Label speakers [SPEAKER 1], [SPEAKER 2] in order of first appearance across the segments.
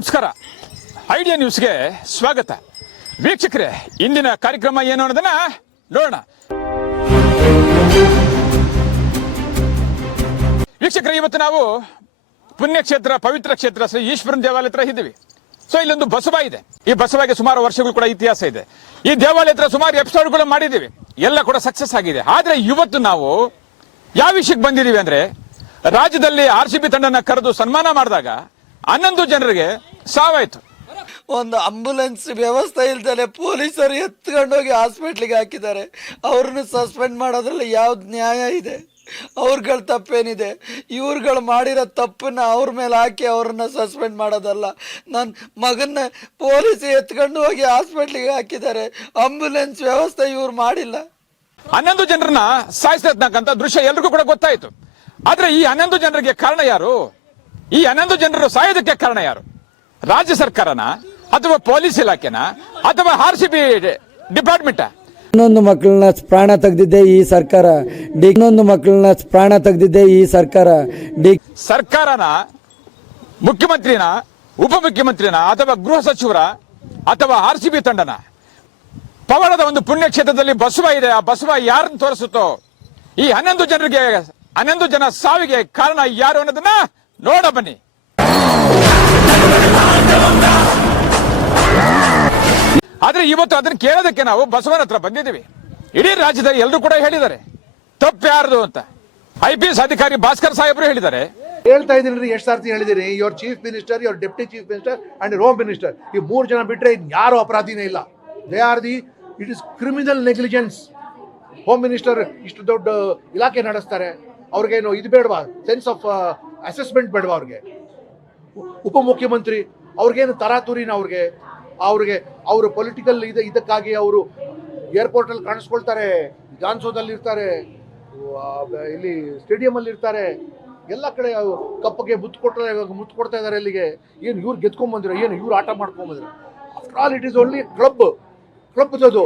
[SPEAKER 1] ನಮಸ್ಕಾರ. ಐಡಿಯಾ ನ್ಯೂಸ್ಗೆ ಸ್ವಾಗತ. ವೀಕ್ಷಕರೇ, ಇಂದಿನ ಕಾರ್ಯಕ್ರಮ ಏನು ಅನ್ನೋದನ್ನ ನೋಡೋಣ. ವೀಕ್ಷಕರೇ, ಇವತ್ತು ನಾವು ಪುಣ್ಯಕ್ಷೇತ್ರ, ಪವಿತ್ರ ಕ್ಷೇತ್ರ ಶ್ರೀ ಈಶ್ವರನ ದೇವಾಲಯ ಹತ್ರ ಇದ್ದೀವಿ. ಸೊ ಇಲ್ಲೊಂದು ಬಸವ ಇದೆ. ಈ ಬಸವಾಗೆ ಸುಮಾರು ವರ್ಷಗಳು ಕೂಡ ಇತಿಹಾಸ ಇದೆ. ಈ ದೇವಾಲಯ ಹತ್ರ ಸುಮಾರು ಎಪಿಸೋಡ್ಗಳು ಮಾಡಿದ್ದೀವಿ. ಎಲ್ಲ ಕೂಡ ಸಕ್ಸಸ್ ಆಗಿದೆ. ಆದ್ರೆ ಇವತ್ತು ನಾವು ಯಾವ ವಿಷಯಕ್ಕೆ ಬಂದಿದ್ದೀವಿ ಅಂದ್ರೆ, ರಾಜ್ಯದಲ್ಲಿ ಆರ್ ಸಿ ಬಿ ತಂಡನ ಕರೆದು ಸನ್ಮಾನ ಮಾಡಿದಾಗ ಹನ್ನೊಂದು ಜನರಿಗೆ ಸಾವಾಯ್ತು.
[SPEAKER 2] ಒಂದು ಆಂಬುಲೆನ್ಸ್ ವ್ಯವಸ್ಥೆ ಇಲ್ದೇ ಪೊಲೀಸರು ಎತ್ಕೊಂಡೋಗಿ ಹಾಸ್ಪಿಟ್ಲಿಗೆ ಹಾಕಿದ್ದಾರೆ. ಅವ್ರನ್ನ ಸಸ್ಪೆಂಡ್ ಮಾಡೋದ್ರಲ್ಲಿ ಯಾವ್ದು ನ್ಯಾಯ ಇದೆ? ಅವ್ರಗಳ ತಪ್ಪೇನಿದೆ? ಇವ್ರುಗಳು ಮಾಡಿರೋ ತಪ್ಪನ್ನ ಅವ್ರ ಮೇಲೆ ಹಾಕಿ ಅವ್ರನ್ನ ಸಸ್ಪೆಂಡ್ ಮಾಡೋದಲ್ಲ. ನನ್ನ ಮಗನ್ನ ಪೊಲೀಸ್ ಎತ್ಕೊಂಡು ಹೋಗಿ ಹಾಸ್ಪಿಟ್ಲಿಗೆ ಹಾಕಿದ್ದಾರೆ. ಆಂಬುಲೆನ್ಸ್ ವ್ಯವಸ್ಥೆ ಇವ್ರು ಮಾಡಿಲ್ಲ.
[SPEAKER 1] ಹನ್ನೊಂದು ಜನರನ್ನ ಸಾಯಿಸತಕ್ಕಂತ ದೃಶ್ಯ ಎಲ್ರಿಗೂ ಕೂಡ ಗೊತ್ತಾಯ್ತು. ಆದ್ರೆ ಈ ಹನ್ನೊಂದು ಜನರಿಗೆ ಕಾರಣ ಯಾರು? ಈ ಹನ್ನೊಂದು ಜನರು ಸಾಯೋದಕ್ಕೆ ಕಾರಣ ಯಾರು? ರಾಜ್ಯ ಸರ್ಕಾರನ ಅಥವಾ ಪೊಲೀಸ್ ಇಲಾಖೆನ ಅಥವಾ ಆರ್ ಸಿ ಬಿ ಡಿಪಾರ್ಟ್ಮೆಂಟ್?
[SPEAKER 3] ಇನ್ನೊಂದು ಮಕ್ಕಳನ್ನ ಪ್ರಾಣ ತೆಗೆದಿದ್ದೆ ಈ ಸರ್ಕಾರ. ಇನ್ನೊಂದು ಮಕ್ಕಳನ್ನ ಪ್ರಾಣ ತೆಗೆದಿದ್ದೆ ಈ ಸರ್ಕಾರ.
[SPEAKER 1] ಸರ್ಕಾರನ ಮುಖ್ಯಮಂತ್ರಿನ ಉಪ ಮುಖ್ಯಮಂತ್ರಿನ ಅಥವಾ ಗೃಹ ಸಚಿವರ ಅಥವಾ ಆರ್ ಸಿ ಬಿ ತಂಡನ ಪವಾಡದ ಒಂದು ಪುಣ್ಯಕ್ಷೇತ್ರದಲ್ಲಿ ಬಸವ ಇದೆ. ಆ ಬಸವ ಯಾರನ್ನು ತೋರಿಸುತ್ತೋ? ಈ ಹನ್ನೊಂದು ಜನರಿಗೆ ಹನ್ನೊಂದು ಜನ ಸಾವಿಗೆ ಕಾರಣ ಯಾರು ಅನ್ನೋದನ್ನ ನೋಡ ಬನ್ನಿ ಆದ್ರೆ ಇವತ್ತು ಅದನ್ನ ಕೇಳೋದಕ್ಕೆ ನಾವು ಬಸವನ ಹತ್ರ ಬಂದಿದ್ದೀವಿ. ಇಡೀ ರಾಜ್ಯದಲ್ಲಿ ಎಲ್ಲರೂ ಕೂಡ ಹೇಳಿದ್ದಾರೆ. ತಪ್ಪು ಯಾರ್ದು ಅಂತ. ಐ ಪಿ ಎಸ್ ಅಧಿಕಾರಿ ಭಾಸ್ಕರ್ ಸಾಹೇಬ್ರು ಹೇಳಿದ್ದಾರೆ.
[SPEAKER 4] ಹೇಳ್ತಾ ಇದ್ದೀನಿ ಎಷ್ಟು ಸಾರ್ತಿ ಹೇಳಿದಿರಿ your chief minister your deputy chief minister and home minister ಈ ಮೂರು ಜನ ಬಿಟ್ಟರೆ ಯಾರು ಅಪರಾಧಿನೇ ಇಲ್ಲ. They are the it is criminal negligence home minister ಇಷ್ಟು ದೊಡ್ಡ ಇಲಾಖೆ ನಡೆಸ್ತಾರೆ. ಅವ್ರಿಗೇನು ಇದು ಬೇಡವಾ? ಸೆನ್ಸ್ ಆಫ್ ಅಸೆಸ್ಮೆಂಟ್ ಬೇಡವಾ ಅವ್ರಿಗೆ? ಉಪಮುಖ್ಯಮಂತ್ರಿ, ಅವ್ರಿಗೇನು ತರಾತುರಿನ ಅವ್ರಿಗೆ ಅವ್ರಿಗೆ ಅವರು ಪೊಲಿಟಿಕಲ್ ಇದು, ಇದಕ್ಕಾಗಿ ಅವರು ಏರ್ಪೋರ್ಟಲ್ಲಿ ಕಾಣಿಸ್ಕೊಳ್ತಾರೆ ವಿಧಾನಸೌಧದಲ್ಲಿ ಇರ್ತಾರೆ ಇಲ್ಲಿ ಸ್ಟೇಡಿಯಮಲ್ಲಿ ಇರ್ತಾರೆ, ಎಲ್ಲ ಕಡೆ ಕಪ್ಪಗೆ ಮುತ್ತು ಕೊಟ್ಟರೆ ಮುತ್ತು ಕೊಡ್ತಾ ಇದ್ದಾರೆ ಅಲ್ಲಿಗೆ ಏನು ಇವ್ರು ಗೆದ್ಕೊಂಬಂದಿರೋ? ಏನು ಇವ್ರು ಆಟ ಮಾಡ್ಕೊಂಬಂದಿರೋ? After all it is only club ಕ್ಲಬ್ದದು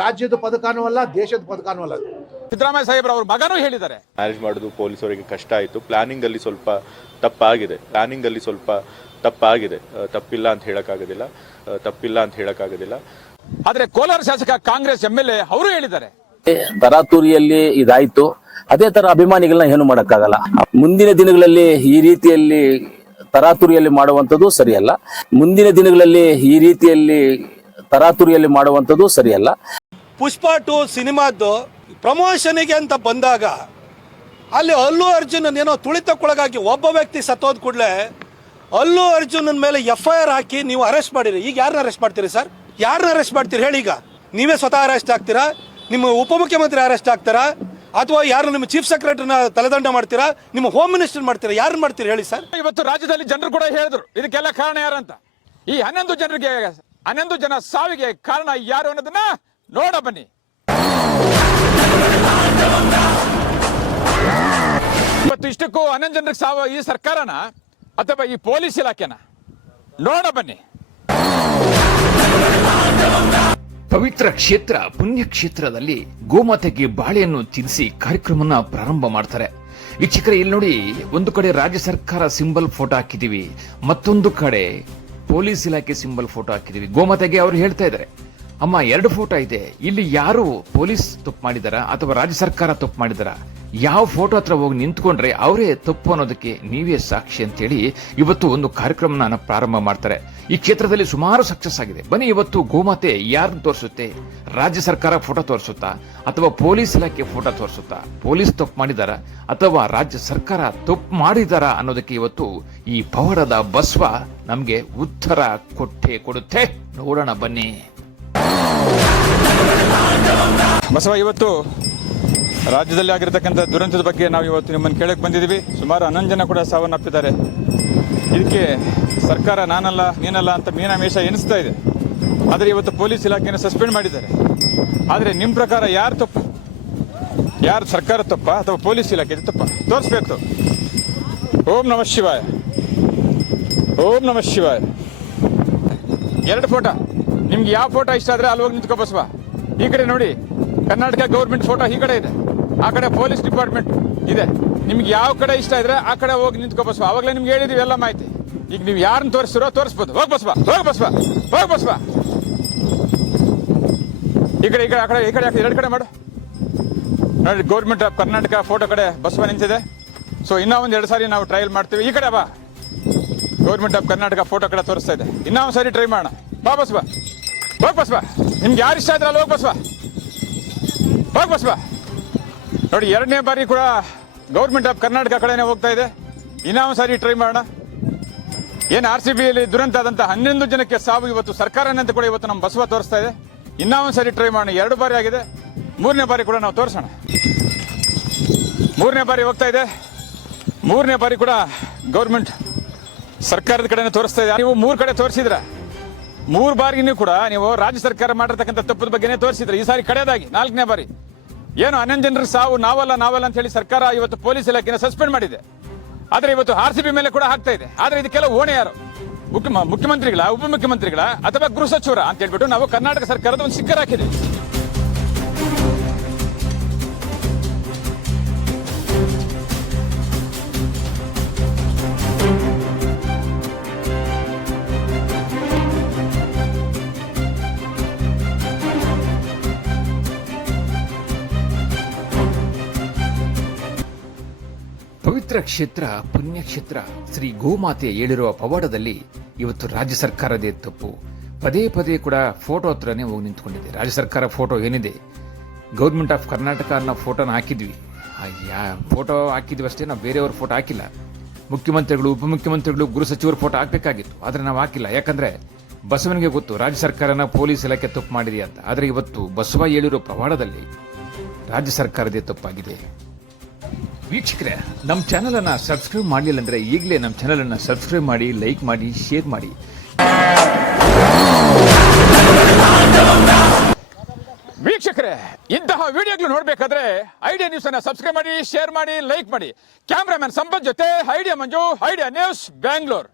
[SPEAKER 4] ರಾಜ್ಯದ ಪದಕನೂ ಅಲ್ಲ ದೇಶದ ಪದಕನೂ ಅಲ್ಲ. ಅದು
[SPEAKER 1] ಸಿದ್ದರಾಮಯ್ಯ ಸಾಹೇಬ್ರ ಅವ್ರ ಮಗನೂ ಹೇಳಿದ್ದಾರೆ.
[SPEAKER 5] ಮ್ಯಾರೇಜ್ ಮಾಡೋದು ಪೊಲೀಸರಿಗೆ ಕಷ್ಟ ಆಯಿತು. ಪ್ಲಾನಿಂಗ್ ಅಲ್ಲಿ ಸ್ವಲ್ಪ ತಪ್ಪಾಗಿದೆ. ಪ್ಲಾನಿಂಗ್ ಅಲ್ಲಿ ಸ್ವಲ್ಪ ತಪ್ಪಾಗಿದೆ. ತಪ್ಪಿಲ್ಲ ಅಂತ ಹೇಳಕ್ಕಾಗೋದಿಲ್ಲ. ತಪ್ಪಿಲ್ಲ ಅಂತ ಹೇಳಕ್ಕಾಗೋದಿಲ್ಲ.
[SPEAKER 1] ಆದ್ರೆ ಕೋಲಾರ ಶಾಸಕ ಕಾಂಗ್ರೆಸ್ ಎಂ ಎಲ್ ಎ ಅವರು ಹೇಳಿದ್ದಾರೆ.
[SPEAKER 6] ತರಾತುರಿಯಲ್ಲಿ ಇದಾಯ್ತು. ಅದೇ ತರ ಅಭಿಮಾನಿಗಳನ್ನ ಏನು ಮಾಡಕ್ಕಾಗಲ್ಲ. ಮುಂದಿನ ದಿನಗಳಲ್ಲಿ ಈ ರೀತಿಯಲ್ಲಿ ತರಾತುರಿಯಲ್ಲಿ ಮಾಡುವಂತದ್ದು ಸರಿಯಲ್ಲ. ಮುಂದಿನ ದಿನಗಳಲ್ಲಿ ಈ ರೀತಿಯಲ್ಲಿ ತರಾತುರಿಯಲ್ಲಿ ಮಾಡುವಂಥದ್ದು ಸರಿಯಲ್ಲ.
[SPEAKER 7] ಪುಷ್ಪ ಟು ಸಿನಿಮಾದ್ದು ಪ್ರಮೋಷನಿಗೆ ಅಂತ ಬಂದಾಗ ಅಲ್ಲಿ ಅಲ್ಲು ಅರ್ಜುನನ್ ಏನೋ ತುಳಿತಕ್ಕೊಳಗಾಗಿ ಒಬ್ಬ ವ್ಯಕ್ತಿ ಸತ್ತೋದ್ ಕೂಡಲೇ ಅಲ್ಲು ಅರ್ಜುನನ್ ಮೇಲೆ ಎಫ್ ಐ ಆರ್ ಹಾಕಿ ನೀವು ಅರೆಸ್ಟ್ ಮಾಡಿರಿ. ಈಗ ಯಾರನ್ನ ಅರೆಸ್ಟ್ ಮಾಡ್ತೀರಿ ಸರ್? ಯಾರನ್ನ ಅರೆಸ್ಟ್ ಮಾಡ್ತೀರಿ ಹೇಳಿ ಈಗ. ನೀವೇ ಸ್ವತಃ ಅರೆಸ್ಟ್ ಆಗ್ತೀರಾ? ನಿಮ್ಮ ಉಪಮುಖ್ಯಮಂತ್ರಿ ಅರೆಸ್ಟ್ ಆಗ್ತಾರಾ? ಅಥವಾ ಯಾರು ನಿಮ್ಮ ಚೀಫ್ ಸೆಕ್ರೆಟರಿನ ತಲೆದಂಡ ಮಾಡ್ತೀರಾ? ನಿಮ್ಮ ಹೋಮ್ ಮಿನಿಸ್ಟರ್ ಮಾಡ್ತೀರಾ? ಯಾರು ಮಾಡ್ತೀರಿ ಹೇಳಿ ಸರ್?
[SPEAKER 1] ಇವತ್ತು ರಾಜ್ಯದಲ್ಲಿ ಜನರು ಕೂಡ ಹೇಳಿದ್ರು ಇದಕ್ಕೆಲ್ಲ ಕಾರಣ ಯಾರಂತ ಈ ಹನ್ನೊಂದು ಜನರಿಗೆ ಹನ್ನೊಂದು ಜನ ಸಾವಿಗೆ ಕಾರಣ ಯಾರು ಅನ್ನೋದನ್ನ ನೋಡ ಬನ್ನಿ. ಇವತ್ತು ಇಷ್ಟಕ್ಕೂ ಹನ್ನೊಂದು ಜನರಿಗೆ ಸಾವ ಈ ಸರ್ಕಾರನ ಅಥವಾ ಈ ಪೊಲೀಸ್ ಇಲಾಖೆನ? ನೋಡ ಬನ್ನಿ.
[SPEAKER 8] ಪವಿತ್ರ ಕ್ಷೇತ್ರ ಪುಣ್ಯಕ್ಷೇತ್ರದಲ್ಲಿ ಗೋಮಾತೆಗೆ ಬಾಳೆಯನ್ನು ತಿನ್ನಿಸಿ ಕಾರ್ಯಕ್ರಮನ ಪ್ರಾರಂಭ ಮಾಡ್ತಾರೆ. ವೀಕ್ಷಕರೇ, ಇಲ್ಲಿ ನೋಡಿ ಒಂದು ಕಡೆ ರಾಜ್ಯ ಸರ್ಕಾರ ಸಿಂಬಲ್ ಫೋಟೋ ಹಾಕಿದೀವಿ ಮತ್ತೊಂದು ಕಡೆ ಪೊಲೀಸ್ ಇಲಾಖೆ ಸಿಂಬಲ್ ಫೋಟೋ ಹಾಕಿದೀವಿ. ಗೋಮಾತೆಗೆ ಅವ್ರು ಹೇಳ್ತಾ ಇದ್ದಾರೆ ಅಮ್ಮ, ಎರಡು ಫೋಟೋ ಇದೆ. ಇಲ್ಲಿ ಯಾರು ಪೊಲೀಸ್ ತಪ್ಪು ಮಾಡಿದಾರ ಅಥವಾ ರಾಜ್ಯ ಸರ್ಕಾರ ತಪ್ಪು ಮಾಡಿದಾರ? ಯಾವ ಫೋಟೋ ಹತ್ರ ಹೋಗಿ ನಿಂತ್ಕೊಂಡ್ರೆ ಅವರೇ ತಪ್ಪು ಅನ್ನೋದಕ್ಕೆ ನೀವೇ ಸಾಕ್ಷಿ ಅಂತೇಳಿ ಇವತ್ತು ಒಂದು ಕಾರ್ಯಕ್ರಮನ ಪ್ರಾರಂಭ ಮಾಡ್ತಾರೆ. ಈ ಕ್ಷೇತ್ರದಲ್ಲಿ ಸುಮಾರು ಸಕ್ಸಸ್ ಆಗಿದೆ. ಬನ್ನಿ ಇವತ್ತು ಗೋಮಾತೆ ಯಾರು ತೋರಿಸುತ್ತೆ? ರಾಜ್ಯ ಸರ್ಕಾರ ಫೋಟೋ ತೋರಿಸುತ್ತಾ? ಅಥವಾ ಪೊಲೀಸ್ ಇಲಾಖೆ ಫೋಟೋ ತೋರಿಸುತ್ತಾ? ಪೊಲೀಸ್ ತಪ್ಪು ಮಾಡಿದಾರ? ಅಥವಾ ರಾಜ್ಯ ಸರ್ಕಾರ ತಪ್ಪು ಮಾಡಿದಾರ ಅನ್ನೋದಕ್ಕೆ ಇವತ್ತು ಈ ಪವಾಡದ ಬಸ್ವ ನಮಗೆ ಉತ್ತರ ಕೊಟ್ಟೆ ಕೊಡುತ್ತೆ. ನೋಡೋಣ ಬನ್ನಿ.
[SPEAKER 1] ಬಸವ, ಇವತ್ತು ರಾಜ್ಯದಲ್ಲಿ ಆಗಿರತಕ್ಕಂಥ ದುರಂತದ ಬಗ್ಗೆ ನಾವು ಇವತ್ತು ನಿಮ್ಮನ್ನು ಕೇಳಕ್ಕೆ ಬಂದಿದ್ದೀವಿ. ಸುಮಾರು ಹನ್ನೊಂದು ಜನ ಕೂಡ ಸಾವನ್ನಪ್ಪಿದ್ದಾರೆ. ಇದಕ್ಕೆ ಸರ್ಕಾರ ನಾನಲ್ಲ, ನೀನಲ್ಲ ಅಂತ ಮೀನಾಮೇಷ ಎನಿಸ್ತಾ ಇದೆ. ಆದರೆ ಇವತ್ತು ಪೊಲೀಸ್ ಇಲಾಖೆಯನ್ನು ಸಸ್ಪೆಂಡ್ ಮಾಡಿದ್ದಾರೆ. ಆದರೆ ನಿಮ್ಮ ಪ್ರಕಾರ ಯಾರು ತಪ್ಪು? ಯಾರು ಸರ್ಕಾರ ತಪ್ಪ ಅಥವಾ ಪೊಲೀಸ್ ಇಲಾಖೆ ತಪ್ಪ? ತೋರಿಸ್ಬೇಕು. ಓಂ ನಮಃ ಶಿವಾಯ. ಓಂ ನಮಃ ಶಿವಾಯ. ಎರಡು ಫೋಟೋ. ನಿಮ್ಗೆ ಯಾವ ಫೋಟೋ ಇಷ್ಟ ಆದರೆ ಅಲ್ಲಿ ಹೋಗಿ ನಿಂತ್ಕೋ ಬಸವ. ಈ ಕಡೆ ನೋಡಿ, ಕರ್ನಾಟಕ ಗೌರ್ಮೆಂಟ್ ಫೋಟೋ ಈ ಕಡೆ ಇದೆ. ಆ ಕಡೆ ಪೊಲೀಸ್ ಡಿಪಾರ್ಟ್ಮೆಂಟ್ ಇದೆ. ನಿಮ್ಗೆ ಯಾವ ಕಡೆ ಇಷ್ಟ ಇದ್ರೆ ಆ ಕಡೆ ಹೋಗಿ ನಿಂತ್ಕೋ ಬಸವ. ಅವಾಗಲೇ ನಿಮ್ಗೆ ಹೇಳಿದೀವಿ ಎಲ್ಲ ಮಾಹಿತಿ. ಈಗ ನೀವು ಯಾರನ್ನ ತೋರಿಸ್ತೀರೋ ತೋರಿಸ್ಬೋದು. ಹೋಗಿ ಬಸ್ವಾ, ಹೋಗ್ ಬಸ್ವ ಹೋಗ್ ಬಸ್ವ. ಈ ಕಡೆ ಈ ಕಡೆ, ಆ ಕಡೆ, ಈ ಕಡೆ ಎರಡು ಕಡೆ ಮಾಡು. ನೋಡಿ ಗೌರ್ಮೆಂಟ್ ಆಫ್ ಕರ್ನಾಟಕ ಫೋಟೋ ಕಡೆ ಬಸ್ವ ನಿಂತಿದೆ. ಸೊ ಇನ್ನೂ ಒಂದು ಎರಡು ಸಾರಿ ನಾವು ಟ್ರಯಲ್ ಮಾಡ್ತೀವಿ. ಈ ಕಡೆ ಬಾ. ಗೌರ್ಮೆಂಟ್ ಆಫ್ ಕರ್ನಾಟಕ ಫೋಟೋ ಕಡೆ ತೋರಿಸ್ತಾ ಇದೆ. ಇನ್ನೂ ಒಂದು ಸಾರಿ ಟ್ರೈ ಮಾಡೋಣ. ಬಾ ಬಸ್ವ. ಹೋಗ್ ಬಸ್ವ. ನಿಮ್ಗೆ ಯಾರು ಇಷ್ಟ ಆದ್ರೆ ಅಲ್ಲಿ ಹೋಗ್ ಬಸ್ವ. ಹೋಗಿ ಬಸ್ವಾ. ನೋಡಿ, ಎರಡನೇ ಬಾರಿ ಕೂಡ ಗೌರ್ಮೆಂಟ್ ಆಫ್ ಕರ್ನಾಟಕ ಕಡೆನೇ ಹೋಗ್ತಾ ಇದೆ. ಇನ್ನೂ ಒಂದು ಸಾರಿ ಟ್ರೈ ಮಾಡೋಣ. ಏನು ಆರ್ ಸಿ ಬಿಯಲ್ಲಿ ದುರಂತ ಆದಂಥ ಹನ್ನೊಂದು ಜನಕ್ಕೆ ಸಾವು ಇವತ್ತು ಸರ್ಕಾರನೇ ಅಂತ ಕೂಡ ಇವತ್ತು ನಮ್ಮ ಬಸವ ತೋರಿಸ್ತಾ ಇದೆ. ಇನ್ನೊಂದು ಸಾರಿ ಟ್ರೈ ಮಾಡೋಣ. ಎರಡು ಬಾರಿ ಆಗಿದೆ. ಮೂರನೇ ಬಾರಿ ಕೂಡ ನಾವು ತೋರಿಸೋಣ. ಮೂರನೇ ಬಾರಿ ಹೋಗ್ತಾ ಇದೆ. ಮೂರನೇ ಬಾರಿ ಕೂಡ ಗೌರ್ಮೆಂಟ್ ಸರ್ಕಾರದ ಕಡೆನೇ ತೋರಿಸ್ತಾ ಇದೆ. ನೀವು ಮೂರು ಕಡೆ ತೋರಿಸಿದ್ರ. ಮೂರು ಬಾರಿನೂ ಕೂಡ ನೀವು ರಾಜ್ಯ ಸರ್ಕಾರ ಮಾಡಿರ್ತಕ್ಕಂಥ ತಪ್ಪದ ಬಗ್ಗೆನೇ ತೋರಿಸಿದ್ರೆ. ಈ ಸಾರಿ ಕಡೆಯದಾಗಿ ನಾಲ್ಕನೇ ಬಾರಿ. ಏನು ಹನ್ನೊಂದು ಜನರ ಸಾವು ನಾವಲ್ಲ ನಾವಲ್ಲ ಅಂತ ಹೇಳಿ ಸರ್ಕಾರ ಇವತ್ತು ಪೊಲೀಸ್ ಇಲಾಖೆನ ಸಸ್ಪೆಂಡ್ ಮಾಡಿದೆ. ಆದ್ರೆ ಇವತ್ತು ಆರ್ ಸಿ ಬಿ ಮೇಲೆ ಕೂಡ ಆಗ್ತಾ ಇದೆ. ಆದ್ರೆ ಇದಕ್ಕೆಲ್ಲ ಓಣೆ ಯಾರು ಮುಖ್ಯ ಮುಖ್ಯಮಂತ್ರಿಗಳ, ಉಪಮುಖ್ಯಮಂತ್ರಿಗಳ ಅಥವಾ ಗೃಹ ಸಚಿವರ ಅಂತ ಹೇಳ್ಬಿಟ್ಟು ನಾವು ಕರ್ನಾಟಕ ಸರ್ಕಾರದ ಒಂದು ಸಿಕ್ಕರ್ ಹಾಕಿದೆ
[SPEAKER 8] ಪವಿತ್ರ ಕ್ಷೇತ್ರ ಪುಣ್ಯಕ್ಷೇತ್ರ ಶ್ರೀ ಗೋಮಾತೆ ಹೇಳಿರುವ ಪವಾಡದಲ್ಲಿ ಇವತ್ತು ರಾಜ್ಯ ಸರ್ಕಾರದೇ ತಪ್ಪು. ಪದೇ ಪದೇ ಕೂಡ ಫೋಟೋ ಹತ್ರನೇ ಹೋಗಿ ನಿಂತ್ಕೊಂಡಿದೆ. ರಾಜ್ಯ ಸರ್ಕಾರ ಫೋಟೋ ಏನಿದೆ? ಗೌರ್ಮೆಂಟ್ ಆಫ್ ಕರ್ನಾಟಕ ಅನ್ನೋ ಫೋಟೋನ ಹಾಕಿದ್ವಿ. ಯಾ, ಫೋಟೋ ಹಾಕಿದ್ವಿ ಅಷ್ಟೇ, ನಾವು ಬೇರೆಯವ್ರ ಫೋಟೋ ಹಾಕಿಲ್ಲ. ಮುಖ್ಯಮಂತ್ರಿಗಳು, ಉಪಮುಖ್ಯಮಂತ್ರಿಗಳು ಗೃಹ ಸಚಿವರು ಫೋಟೋ ಹಾಕಬೇಕಾಗಿತ್ತು. ಆದರೆ ನಾವು ಹಾಕಿಲ್ಲ. ಯಾಕಂದರೆ ಬಸವನಿಗೆ ಗೊತ್ತು, ರಾಜ್ಯ ಸರ್ಕಾರನ ಪೊಲೀಸ್ ಇಲಾಖೆ ತಪ್ಪು ಮಾಡಿದೆ ಅಂತ. ಆದರೆ ಇವತ್ತು ಬಸವ ಹೇಳಿರೋ ಪ್ರವಾಡದಲ್ಲಿ ರಾಜ್ಯ ಸರ್ಕಾರದೇ ತಪ್ಪಾಗಿದೆ. ವೀಕ್ಷಕರೇ ನಮ್ಮ ಚಾನಲನ್ನು ಸಬ್ಸ್ಕ್ರೈಬ್ ಮಾಡಲಿಲ್ಲ ಅಂದ್ರೆ ಈಗಲೇ ನಮ್ಮ ಚಾನಲನ್ನು ಸಬ್ಸ್ಕ್ರೈಬ್ ಮಾಡಿ, ಲೈಕ್ ಮಾಡಿ, ಶೇರ್ ಮಾಡಿ.
[SPEAKER 1] ವೀಕ್ಷಕರೇ, ಇಂತಹ ವಿಡಿಯೋಗಳು ನೋಡಬೇಕಾದ್ರೆ ಐಡಿಯಾ ನ್ಯೂಸ್ ಅನ್ನ ಸಬ್ಸ್ಕ್ರೈಬ್ ಮಾಡಿ, ಶೇರ್ ಮಾಡಿ, ಲೈಕ್ ಮಾಡಿ. ಕ್ಯಾಮ್ರಾಮನ್ ಸಂಪತ್ ಜೊತೆ, Idea Manju, Idea News, Bangalore.